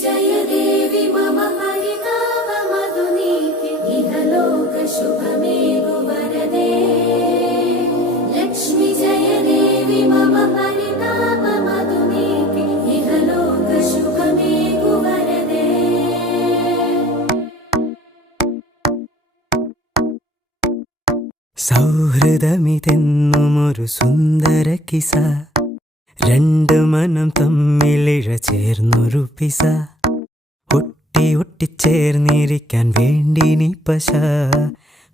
जय देवी मम परितापमधुनीके इहलोक शुभमेघु वरदे लक्ष्मी जय देवी मम परितापमधुनीके इहलोक शुभमेघु वरदे സൗഹൃദമിതെന്നുമൊരു സുന്ദര കിസ രണ്ട് മനം തമ്മിലിഴ ചേർന്നൊരു പിസ ഒട്ടി ഒട്ടിച്ചേർന്നിരിക്കാൻ വേണ്ടി നീ പശ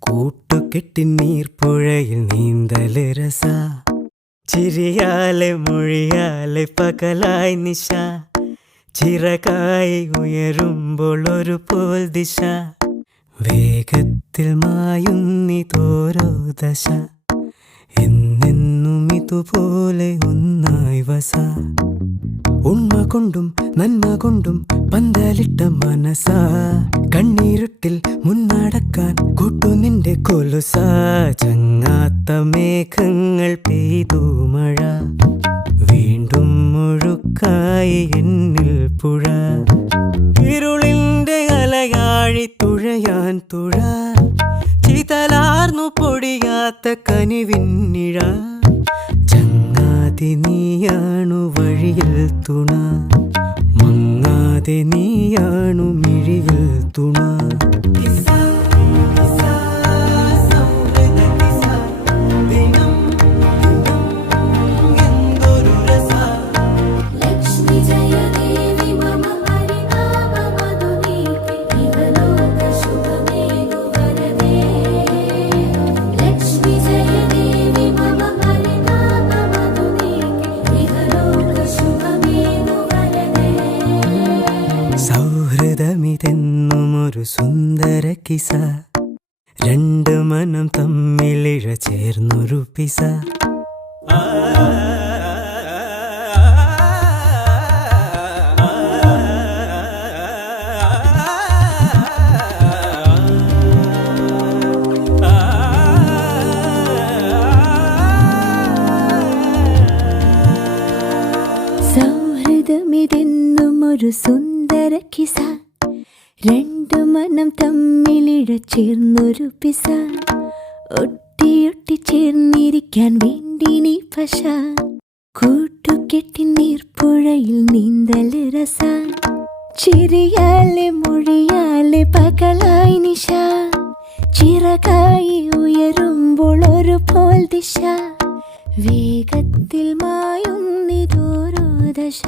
കൂട്ടുകെട്ടി നീർപ്പുഴയിൽ നീന്തല് രസ ചിരിയാലെ മൊഴിയാലെ പകലായി നിശ ചിറകായി ഉയരുമ്പോൾ ഒരു പോൽ ദിശ വേഗത്തിൽ മായുന്നിതോരോ ദശ എന്നെന്നും ഇതുപോലെ ഒന്നായി വസ ഉണ്മ കൊണ്ടും നന്മ കൊണ്ടും പന്തലിട്ട മനസ കണ്ണീരുട്ടിൽ മുന്നടക്കാൻ കൂട്ടു നിന്റെ കൊലുസ ചങ്ങാത്ത മേഘങ്ങൾ പെയ്തു മഴ വീണ്ടും മുഴുക്കായി എന്നിൽ പുഴ ഇരുളിന്റെ അലയാഴി തുഴയാൻ തുഴ ചിതലാർന്നു പൊടിയാത്ത കനിവിന്നിഴ ചങ്ങാതി നീയാണു വഴിയിൽ തുണ മങ്ങാതെ നീയാണു മിഴിയിൽ തുണ സൗഹൃദമിതെന്നുമൊരു സുന്ദര കിസ രണ്ട് മനം തമ്മിലിഴ ചേർന്നൊരു പിസ സൗഹൃദമിതെന്നുമൊരു സുന്ദര കിസ രണ്ടു മനം തമ്മിലിഴ ചേർന്നൊരു പിസ ഒട്ടിയൊട്ടി ചേർന്നിരിക്കാൻ വേണ്ടി നീ പശ കൂട്ടുകെട്ടി നീർപ്പുഴയിൽ നീന്തല് രസ ചിരിയാലെ മൊഴിയാലെ പകലായി നിശ ചിറകായി ഉയരുമ്പോൾ ഒരു പോൽ ദിശ വേഗത്തിൽ മായുന്നിതോരോ ദശ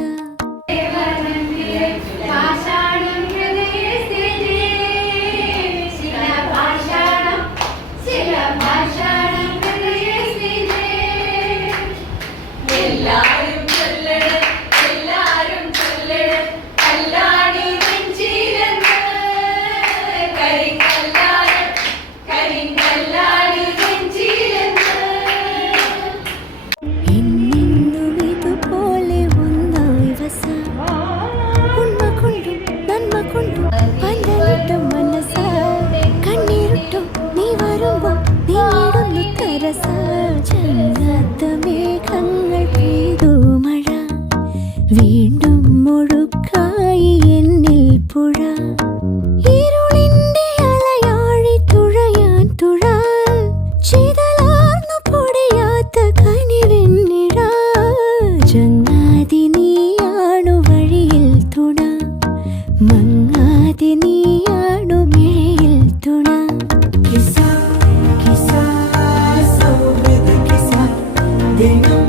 മേഘങ്ങൾ പെയ്തു മഴ വീണ്ടും മുഴുക്കായി എന്നിൽ പുഴ ഇരുളിന്റെ അലയാഴി തുഴയാൻ തുഴ ചിതലാർന്നു പൊടിയാത്ത കനിവെന്നിഴ ചങ്ങാതി നീയാണു വഴിയിൽ തുണ മങ്ങാതെ നീയാണു മിഴിയിൽ തുണ ദിനം